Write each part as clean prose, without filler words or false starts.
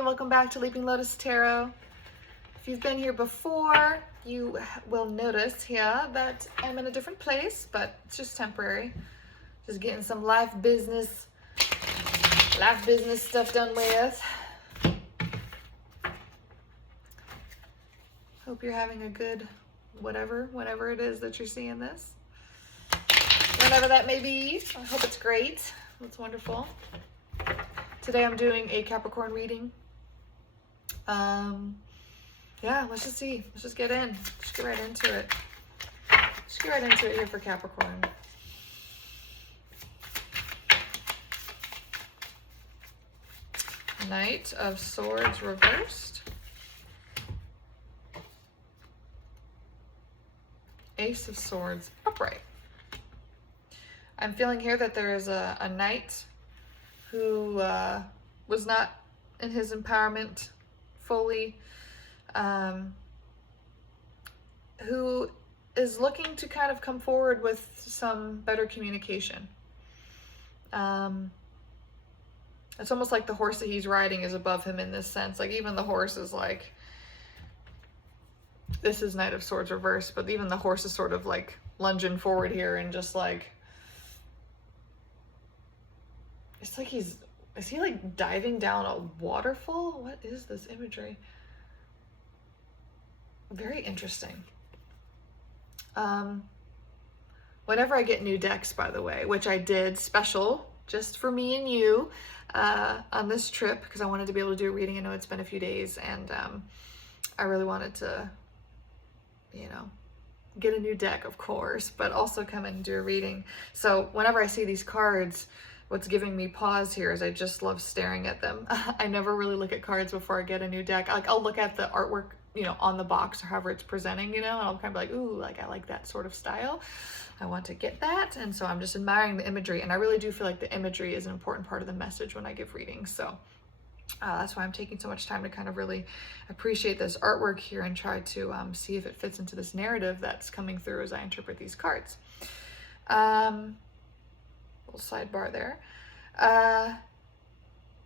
and welcome back to Leaping Lotus Tarot. If you've been here before, you will notice here that I'm in a different place, but it's just temporary. Just getting some life business stuff done with. Hope you're having a good whenever it is that you're seeing this. Whenever that may be, I hope it's great. It's wonderful. Today I'm doing a Capricorn reading. Yeah, let's just see. Let's just get in. Just get right into it. Just get right into it here for Capricorn. Knight of Swords reversed. Ace of Swords upright. I'm feeling here that there is a knight who was not in his empowerment fully, who is looking to kind of come forward with some better communication. It's almost like the horse that he's riding is above him in this sense. Like even the horse is like, this is Knight of Swords reversed, but even the horse is sort of like lunging forward here and just like, it's like is he like diving down a waterfall? What is this imagery? Very interesting. Whenever I get new decks, by the way, which I did special just for me and you on this trip, because I wanted to be able to do a reading. I know it's been a few days, and I really wanted to, you know, get a new deck, of course, but also come in and do a reading. So whenever I see these cards, what's giving me pause here is I just love staring at them. I never really look at cards before I get a new deck. Like I'll look at the artwork, you know, on the box or however it's presenting, you know, and I'll kind of be like, ooh, like I like that sort of style. I want to get that. And so I'm just admiring the imagery. And I really do feel like the imagery is an important part of the message when I give readings. So that's why I'm taking so much time to kind of really appreciate this artwork here and try to see if it fits into this narrative that's coming through as I interpret these cards. Little sidebar there.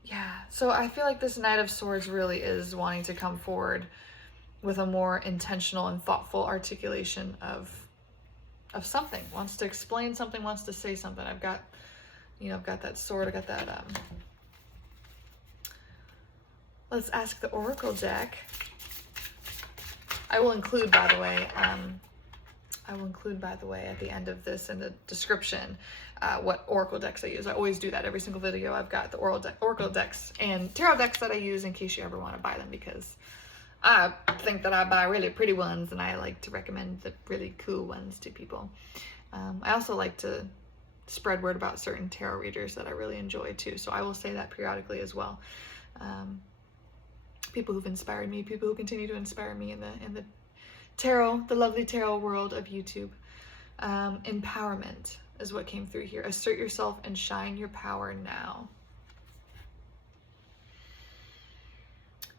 Yeah, so I feel like this Knight of Swords really is wanting to come forward with a more intentional and thoughtful articulation of something. Wants to explain something, wants to say something. I've got, you know, I've got that sword, I've got that, let's ask the Oracle deck. I will include, by the way, at the end of this in the description, what Oracle decks I use. I always do that every single video. I've got the Oracle decks and tarot decks that I use in case you ever want to buy them, because I think that I buy really pretty ones and I like to recommend the really cool ones to people. I also like to spread word about certain tarot readers that I really enjoy too. So I will say that periodically as well. People who've inspired me, people who continue to inspire me in the tarot, the lovely tarot world of YouTube. Empowerment is what came through here. Assert yourself and shine your power now.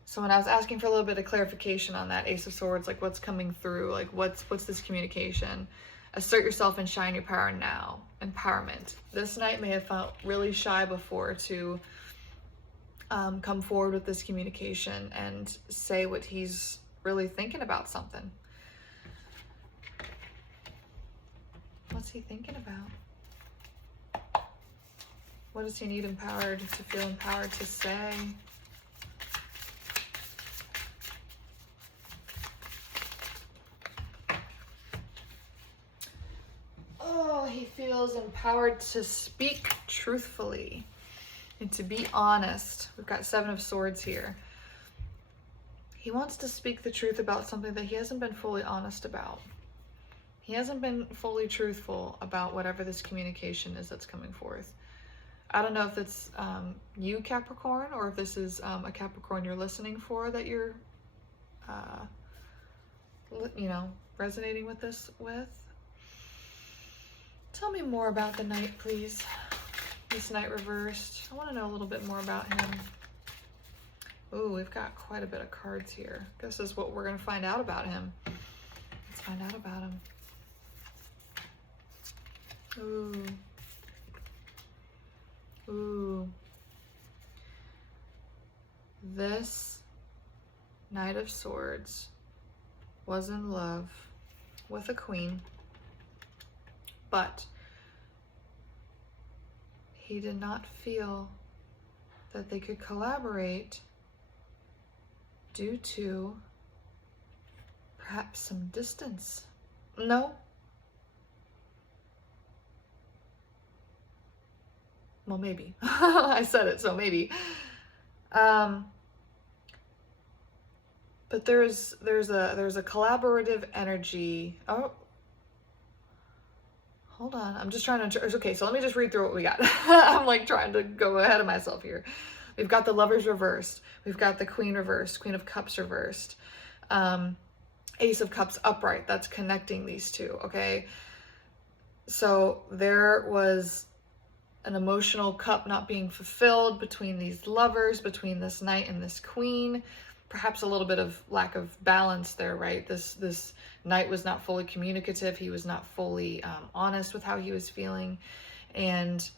So when I was asking for a little bit of clarification on that Ace of Swords, like what's coming through, like what's this communication? Assert yourself and shine your power now. Empowerment. This knight may have felt really shy before to come forward with this communication and say what he's really thinking about something. What's he thinking about? What does he need empowered to feel empowered to say? Oh, he feels empowered to speak truthfully and to be honest. We've got Seven of Swords here. He wants to speak the truth about something that he hasn't been fully honest about. He hasn't been fully truthful about whatever this communication is that's coming forth. I don't know if it's you, Capricorn, or if this is a Capricorn you're listening for that you're, you know, resonating with this with. Tell me more about the knight, please. This knight reversed. I want to know a little bit more about him. Ooh, we've got quite a bit of cards here. This is what we're going to find out about him. Let's find out about him. Ooh. Ooh. this Knight of Swords was in love with a queen, but he did not feel that they could collaborate due to perhaps some distance. No. Well, maybe. I said it, so maybe. But there's a collaborative energy. Oh, hold on. I'm just trying to, okay, so let me just read through what we got. I'm like trying to go ahead of myself here. We've got the Lovers reversed. We've got the Queen reversed, Queen of Cups reversed. Ace of Cups upright, that's connecting these two, okay? So there was an emotional cup not being fulfilled between these lovers, between this knight and this queen. Perhaps a little bit of lack of balance there, right? This knight was not fully communicative. He was not fully honest with how he was feeling. And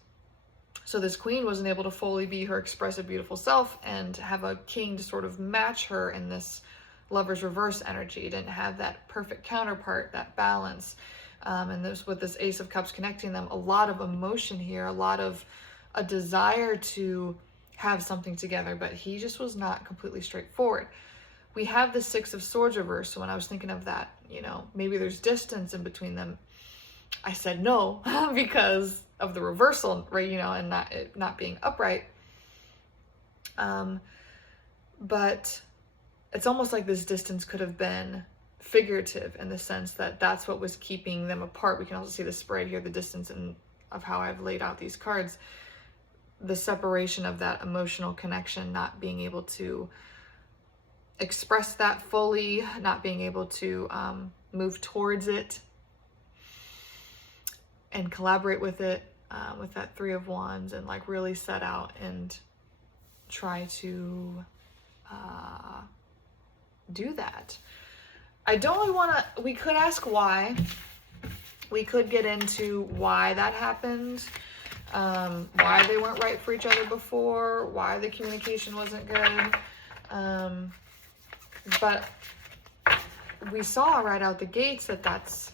so this queen wasn't able to fully be her expressive, beautiful self and have a king to sort of match her in this Lover's reverse energy. Didn't have that perfect counterpart, that balance. And there's, with this Ace of Cups connecting them, a lot of emotion here, a lot of a desire to have something together, but he just was not completely straightforward. We have the Six of Swords reversed, so when I was thinking of that, you know, maybe there's distance in between them, I said no, because of the reversal, right, you know, and not being upright. But it's almost like this distance could have been figurative in the sense that that's what was keeping them apart. We can also see the spread here, the distance of how I've laid out these cards, the separation of that emotional connection, not being able to express that fully, not being able to move towards it and collaborate with it, with that Three of Wands, and like really set out and try to do that. I don't really want to, we could ask why. We could get into why that happened, why they weren't right for each other before, why the communication wasn't good. But we saw right out the gates that that's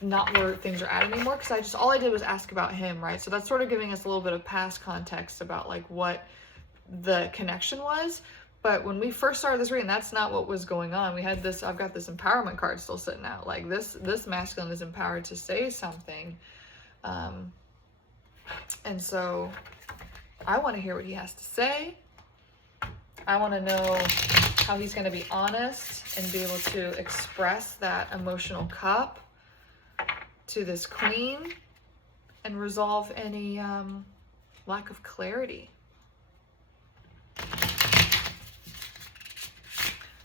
not where things are at anymore, because all I did was ask about him, right? So that's sort of giving us a little bit of past context about like what the connection was. But when we first started this reading, that's not what was going on. We had this, I've got this empowerment card still sitting out. Like this masculine is empowered to say something. And so I want to hear what he has to say. I want to know how he's going to be honest and be able to express that emotional cup to this queen and resolve any lack of clarity.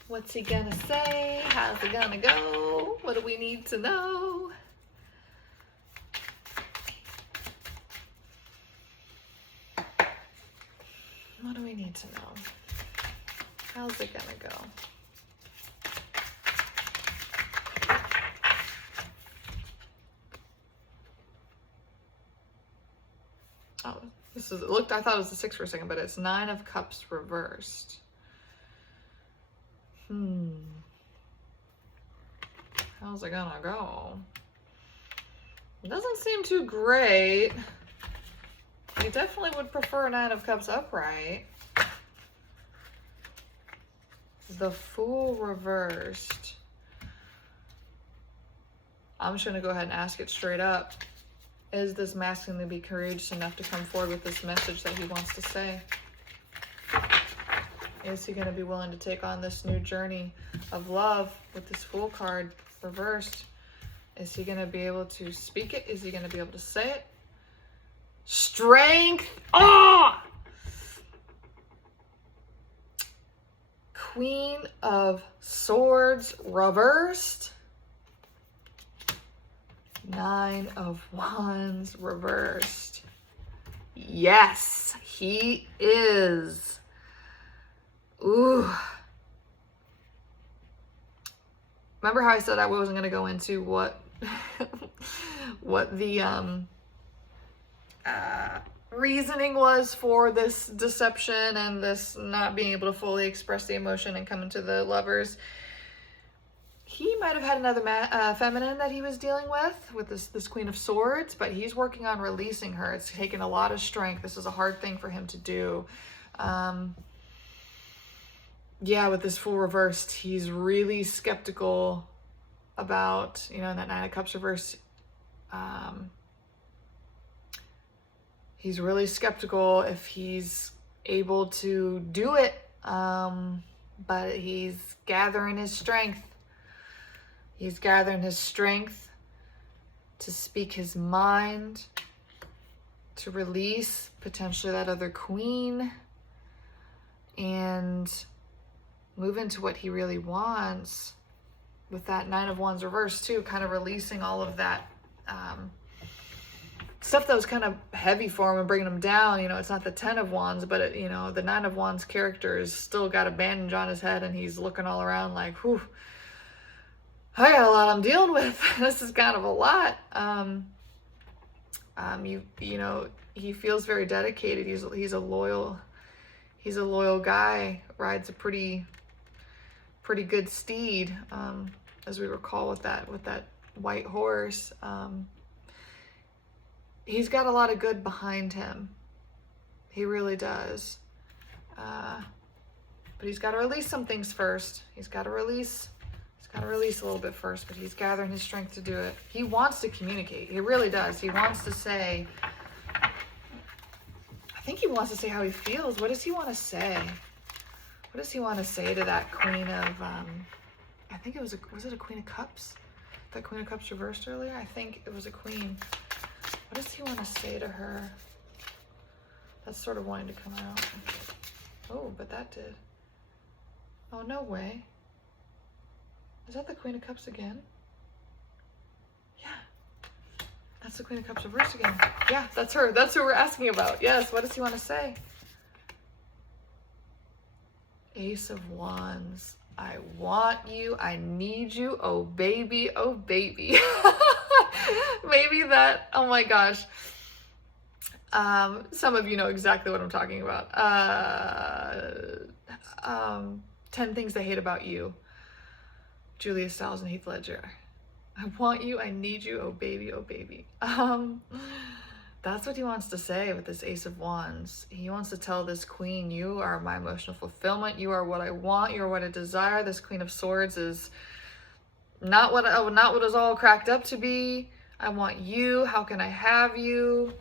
What's he gonna say? How's it gonna go? What do we need to know? What do we need to know? How's it gonna go? Oh, this is, it looked, I thought it was the 6 for a second, but it's 9 of Cups reversed. How's it gonna go? It doesn't seem too great. You definitely would prefer 9 of Cups upright. The Fool reversed. I'm just gonna go ahead and ask it straight up. Is this masculine to be courageous enough to come forward with this message that he wants to say? Is he going to be willing to take on this new journey of love with this Fool card reversed? Is he going to be able to speak it? Is he going to be able to say it? Strength! Ah! Queen of Swords reversed. 9 of Wands reversed. Yes, he is. Ooh. Remember how I said I wasn't going to go into what the reasoning was for this deception and this not being able to fully express the emotion and come into the lovers. He might have had another feminine that he was dealing with this Queen of Swords, but he's working on releasing her. It's taken a lot of strength. This is a hard thing for him to do. Yeah, with this Fool reversed, he's really skeptical about, you know, in that Nine of Cups reversed, he's really skeptical if he's able to do it, but he's gathering his strength. He's gathering his strength to speak his mind, to release potentially that other queen, and move into what he really wants. With that Nine of Wands reversed too, kind of releasing all of that stuff that was kind of heavy for him and bringing him down. You know, it's not the 10 of Wands, but it, you know, the 9 of Wands character has still got a bandage on his head, and he's looking all around like, whew, I got a lot I'm dealing with. This is kind of a lot. You know, he feels very dedicated. He's a loyal guy. Rides a pretty good steed, as we recall with that white horse. He's got a lot of good behind him. He really does. But he's got to release some things first. He's got to release a little bit first, but he's gathering his strength to do it. He wants to communicate. He really does. He wants to say, I think he wants to say how he feels. What does he want to say? What does he want to say to that Queen of, I think it was it a Queen of Cups? That Queen of Cups reversed earlier? I think it was a Queen. What does he want to say to her? That's sort of wanting to come out. Oh, but that did. Oh, no way. Is that the Queen of Cups again? Yeah. That's the Queen of Cups reversed again. Yeah, that's her. That's who we're asking about. Yes, what does he want to say? Ace of Wands. I want you. I need you. Oh, baby. Oh, baby. Maybe that, oh my gosh. Some of you know exactly what I'm talking about. 10 Things I Hate About You. Julia Stiles and Heath Ledger. I want you, I need you, oh baby, oh baby. That's what he wants to say with this Ace of Wands. He wants to tell this Queen, you are my emotional fulfillment. You are what I want. You are what I desire. This Queen of Swords is not what it's all cracked up to be. I want you. How can I have you?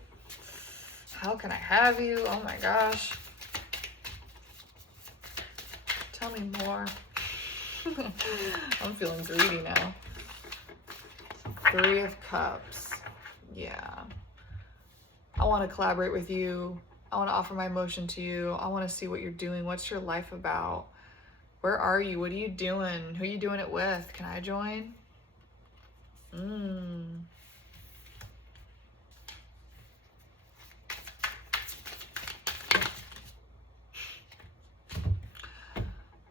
How can I have you? Oh my gosh. Tell me more. I'm feeling greedy now. 3 of Cups. Yeah. I want to collaborate with you. I want to offer my emotion to you. I want to see what you're doing. What's your life about? Where are you? What are you doing? Who are you doing it with? Can I join?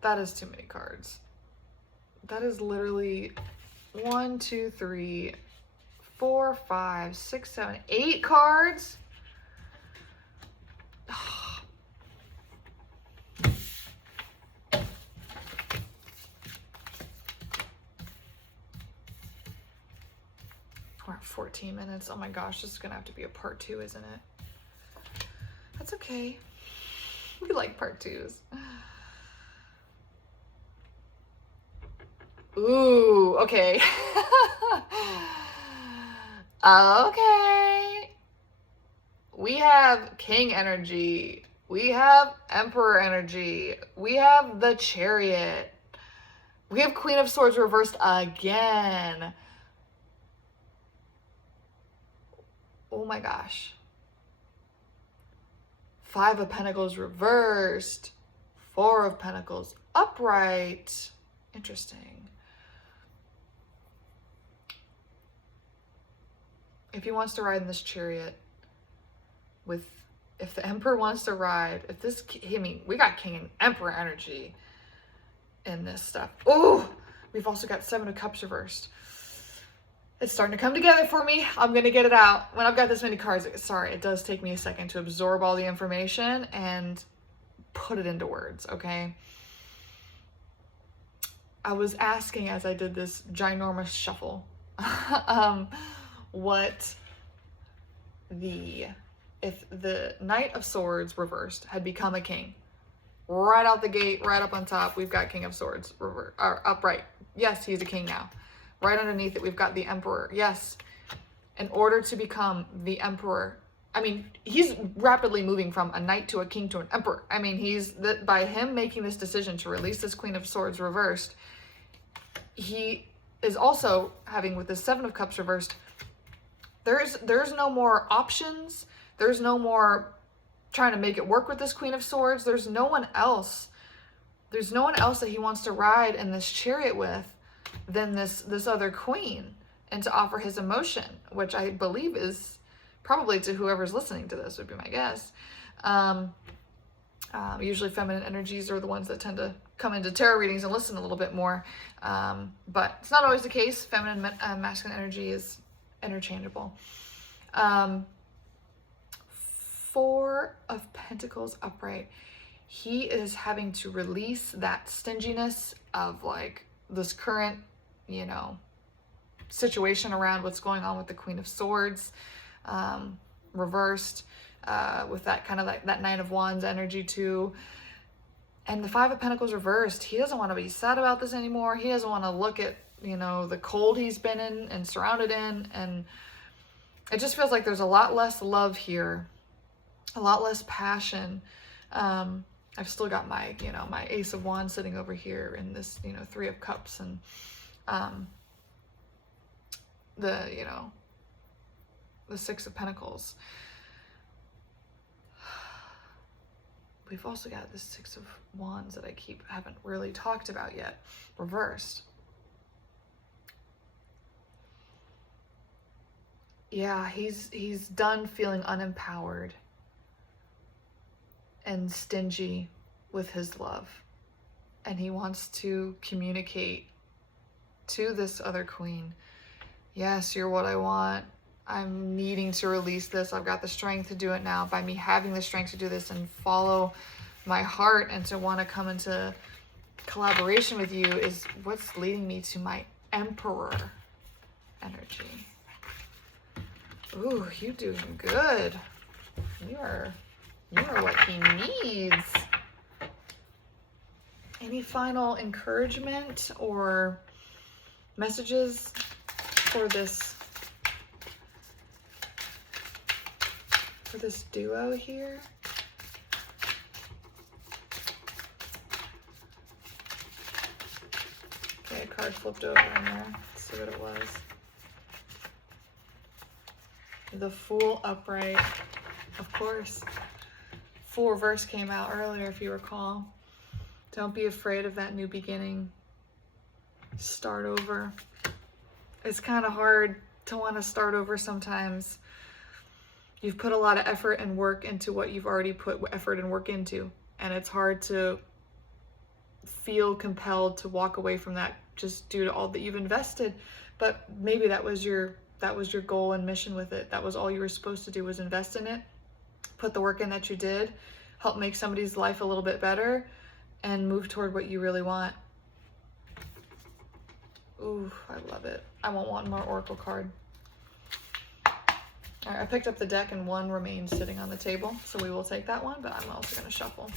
That is too many cards. That is literally 1, 2, 3, 4, 5, 6, 7, 8 cards. We're at 14 minutes. Oh my gosh, this is gonna have to be a part 2, isn't it? That's okay. We like part 2s. Ooh, okay. Okay. We have King energy. We have Emperor energy. We have the Chariot. We have Queen of Swords reversed again. Oh my gosh. 5 of Pentacles reversed. 4 of Pentacles upright. Interesting. If he wants to ride in this Chariot if the Emperor wants to ride, we got King and Emperor energy in this stuff. Oh, we've also got 7 of Cups reversed. It's starting to come together for me. I'm going to get it out. When I've got this many cards, sorry, it does take me a second to absorb all the information and put it into words, okay? I was asking as I did this ginormous shuffle, if the Knight of Swords reversed had become a king. Right out the gate, right up on top, we've got King of Swords upright. Yes, he's a king now. Right underneath it, we've got the Emperor. Yes, in order to become the Emperor, I mean, he's rapidly moving from a knight to a king to an emperor. I mean, by him making this decision to release this Queen of Swords reversed, he is also having, with the Seven of Cups reversed, there's no more options. There's no more trying to make it work with this Queen of Swords. There's no one else. There's no one else that he wants to ride in this chariot with than this other queen, and to offer his emotion, which I believe is probably to whoever's listening to this, would be my guess. Usually feminine energies are the ones that tend to come into tarot readings and listen a little bit more. But it's not always the case. Feminine, masculine energy is interchangeable. Four of Pentacles upright. He is having to release that stinginess of like this current, you know, situation around what's going on with the Queen of Swords, reversed, with that kind of like that Nine of Wands energy too. And the Five of Pentacles reversed. He doesn't want to be sad about this anymore. He doesn't want to look at, you know, the cold he's been in and surrounded in. And it just feels like there's a lot less love here, a lot less passion. I've still got my, you know, my Ace of Wands sitting over here in this, you know, Three of Cups, and you know, the Six of Pentacles. We've also got the Six of Wands that I haven't really talked about yet, reversed. Yeah, he's done feeling unempowered and stingy with his love, and he wants to communicate to this other queen, yes, you're what I want. I'm needing to release this. I've got the strength to do it now. By me having the strength to do this and follow my heart and to want to come into collaboration with you is what's leading me to my Emperor energy. Ooh, you doing good. You are what he needs. Any final encouragement or messages for this duo here? Okay, a card flipped over in there. Let's see what it was. The Fool upright, of course. Fool reverse came out earlier, if you recall. Don't be afraid of that new beginning. Start over. It's kind of hard to want to start over sometimes. You've put a lot of effort and work into what you've already put effort and work into, and it's hard to feel compelled to walk away from that just due to all that you've invested. But maybe that was your goal and mission with it. That was all you were supposed to do, was invest in it, put the work in that you did, help make somebody's life a little bit better, and move toward what you really want. Ooh, I love it. I want one more Oracle card. All right, I picked up the deck and one remains sitting on the table, so we will take that one, but I'm also going to shuffle.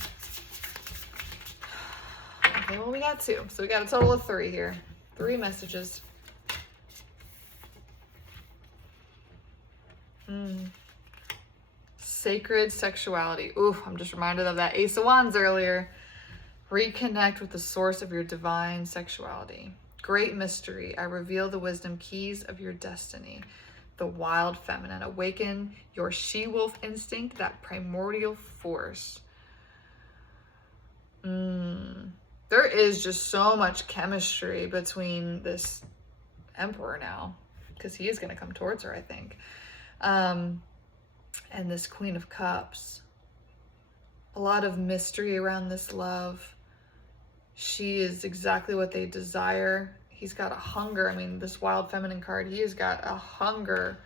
Okay, well, we got two, so we got a total of three here. 3 messages. Sacred sexuality. Ooh, I'm just reminded of that Ace of Wands earlier. Reconnect with the source of your divine sexuality. Great mystery. I reveal the wisdom keys of your destiny. The wild feminine. Awaken your she-wolf instinct, that primordial force. There is just so much chemistry between this Emperor now, because he is going to come towards her, I think. And this Queen of Cups. A lot of mystery around this love. She is exactly what they desire. He's got a hunger. I mean, this wild feminine card, he has got a hunger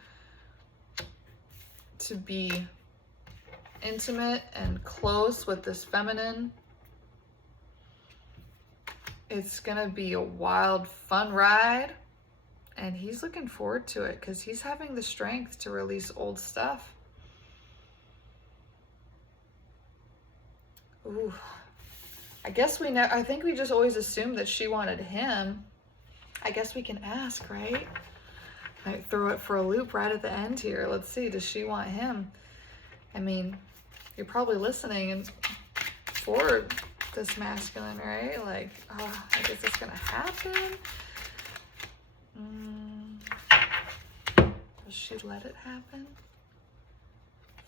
to be intimate and close with this feminine. It's gonna be a wild, fun ride, and he's looking forward to it because he's having the strength to release old stuff. Ooh, I guess I think we just always assumed that she wanted him. I guess we can ask, right? Might throw it for a loop right at the end here. Let's see, does she want him? I mean, you're probably listening and for this masculine, right? Like, oh, I guess it's gonna happen. Will she let it happen?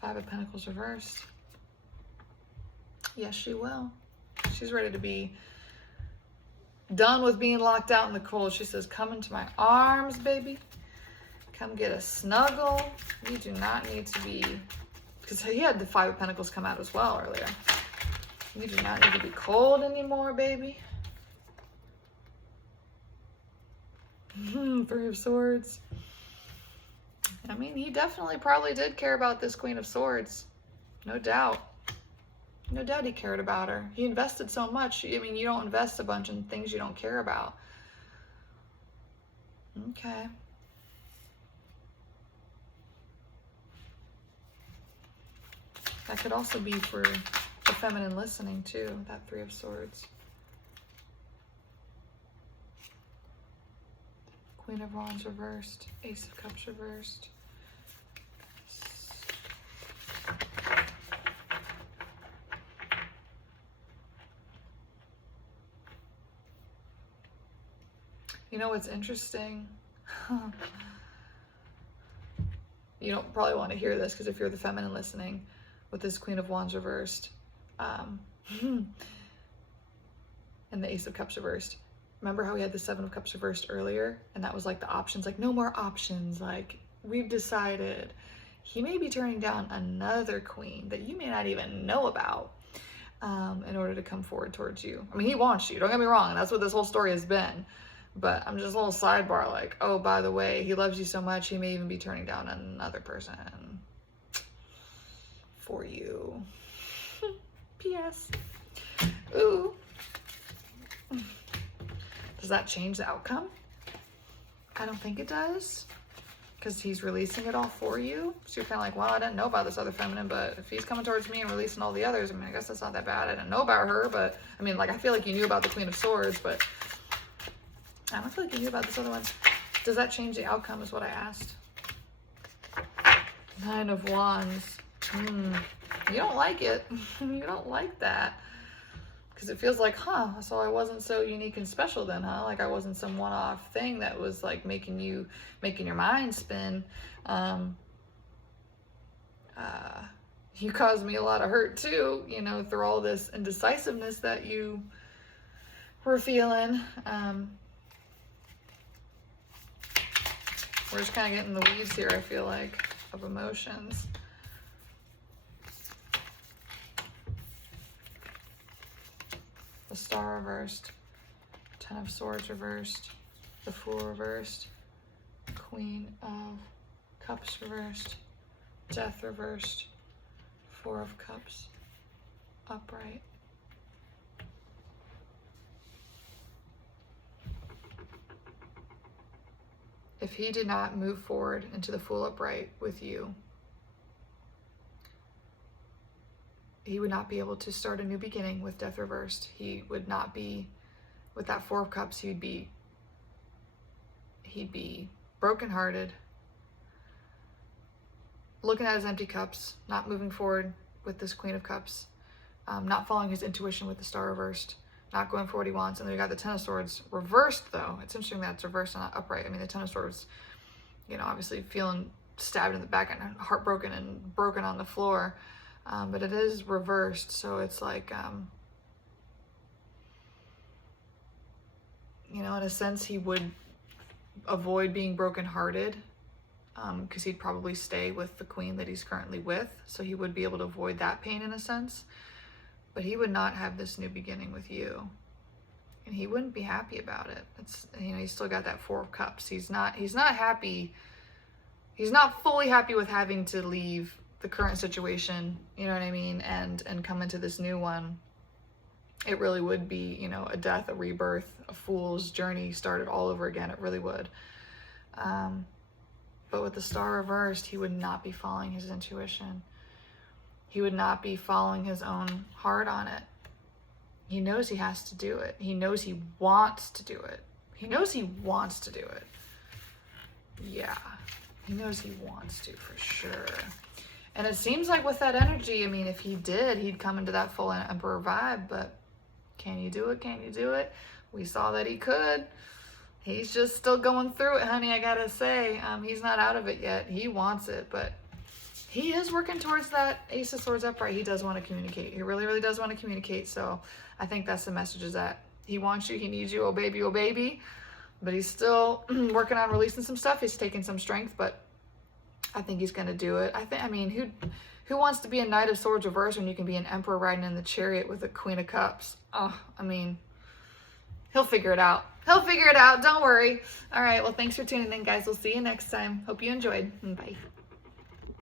Five of Pentacles reversed. Yes, she will. She's ready to be done with being locked out in the cold. She says, come into my arms, baby. Come get a snuggle. You do not need to be, because he had the Five of Pentacles come out as well earlier. You do not need to be cold anymore, baby. Three of Swords. I mean, he definitely probably did care about this Queen of Swords. No doubt. No doubt he cared about her. He invested so much. I mean, you don't invest a bunch in things you don't care about. Okay. That could also be for the feminine listening too, that Three of Swords. Queen of Wands reversed. Ace of Cups reversed. You know what's interesting? You don't probably want to hear this because if you're the feminine listening with this Queen of Wands reversed and the Ace of Cups reversed. Remember how we had the Seven of Cups reversed earlier? And that was like the options, like no more options. Like we've decided. He may be turning down another queen that you may not even know about in order to come forward towards you. I mean, he wants you, don't get me wrong. That's what this whole story has been. But I'm just a little sidebar like, oh, by the way, he loves you so much, he may even be turning down another person for you. P.S. Ooh. Does that change the outcome? I don't think it does. Because he's releasing it all for you. So you're kind of like, well, I didn't know about this other feminine, but if he's coming towards me and releasing all the others, I mean, I guess that's not that bad. I didn't know about her, but I mean, like, I feel like you knew about the Queen of Swords, but I don't feel like you knew about this other one. Does that change the outcome is what I asked. Nine of Wands. You don't like it. You don't like that. Because it feels like, huh, so I wasn't so unique and special then, huh? Like I wasn't some one-off thing that was like making your mind spin. You caused me a lot of hurt too, you know, through all this indecisiveness that you were feeling. We're just kind of getting the weeds here, I feel like, of emotions. The Star reversed, Ten of Swords reversed, the Fool reversed, Queen of Cups reversed, Death reversed, Four of Cups upright. If he did not move forward into the Fool upright with you, he would not be able to start a new beginning with Death reversed. He would not be, with that Four of Cups, he'd be brokenhearted, looking at his empty cups, not moving forward with this Queen of Cups, not following his intuition with the Star reversed, not going for what he wants. And then we got the Ten of Swords reversed though. It's interesting that it's reversed and not upright. I mean, the Ten of Swords, you know, obviously feeling stabbed in the back and heartbroken and broken on the floor. But it is reversed, so it's like, you know, in a sense, he would avoid being brokenhearted because he'd probably stay with the queen that he's currently with, so he would be able to avoid that pain in a sense, but he would not have this new beginning with you. and he wouldn't be happy about it. It's, you know, he's still got that Four of Cups. He's not happy. He's not fully happy with having to leave the current situation, you know what I mean, and come into this new one. It really would be, you know, a death, a rebirth, a fool's journey started all over again. It really would. But with the Star reversed, he would not be following his intuition. He would not be following his own heart on it. He knows he has to do it. He knows he wants to do it. He knows he wants to do it. Yeah, he knows he wants to for sure. And it seems like with that energy, I mean, if he did, he'd come into that full Emperor vibe, but can you do it? Can you do it? We saw that he could. He's just still going through it, honey, I gotta say. He's not out of it yet. He wants it, but he is working towards that Ace of Swords upright. He does want to communicate. He really, really does want to communicate. So I think that's the message, is that he wants you, he needs you, oh baby, oh baby. But he's still working on releasing some stuff. He's taking some strength, but I think he's going to do it. I mean, who wants to be a Knight of Swords reverse when you can be an Emperor riding in the Chariot with a Queen of Cups? Oh, I mean, he'll figure it out. He'll figure it out. Don't worry. All right. Well, thanks for tuning in, guys. We'll see you next time. Hope you enjoyed. Bye.